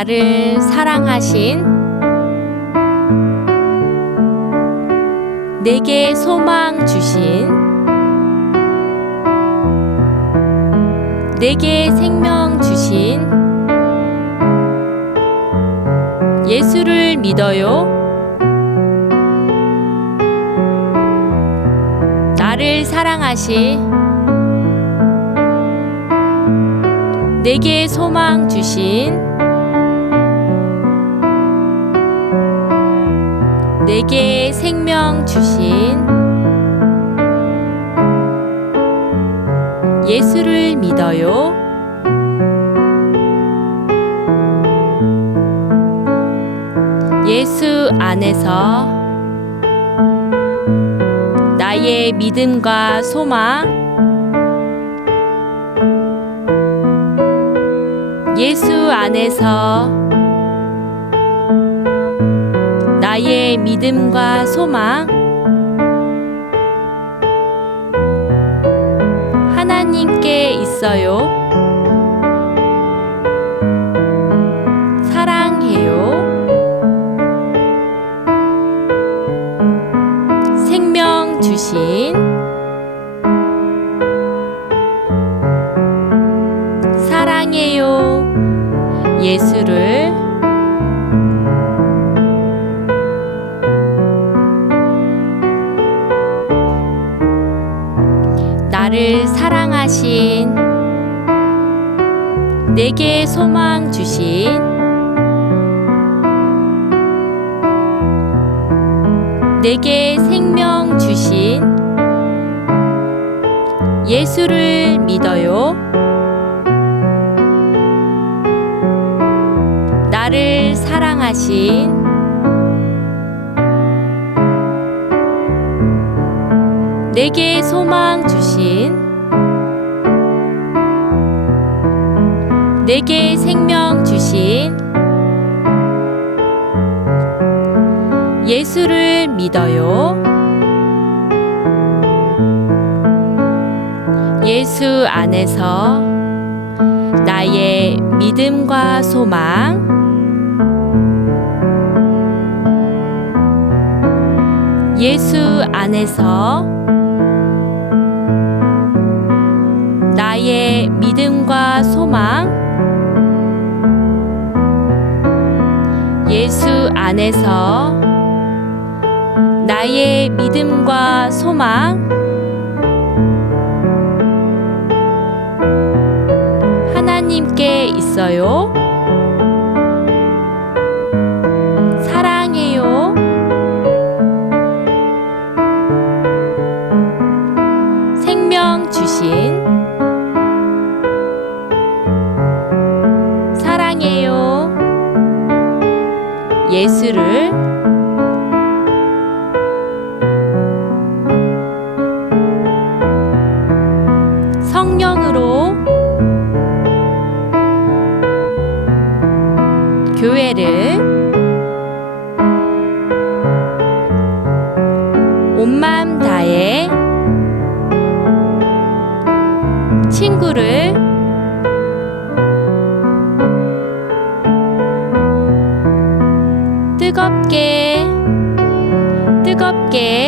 나를 사랑하신 내게 소망 주신 내게 생명 주신 예수를 믿어요. 나를 사랑하시 내게 소망 주신 내게 생명 주신 예수를 믿어요. 예수 안에서 나의 믿음과 소망 예수 안에서 믿음과 소망 하나님께 있어요. 사랑해요. 생명 주신 사랑해요. 예수를 나를 사랑하신 내게 소망 주신 내게 생명 주신 예수를 믿어요. 나를 사랑하신 내게 소망 주신 내게 생명 주신 예수를 믿어요. 예수 안에서 나의 믿음과 소망 예수 안에서 나의 믿음과 소망 예수 안에서 나의 믿음과 소망 하나님께 있어요. 사랑해요. 생명 주신 사랑해요. 예수를 성령으로 교회를 온맘 다해 친구를 뜨겁게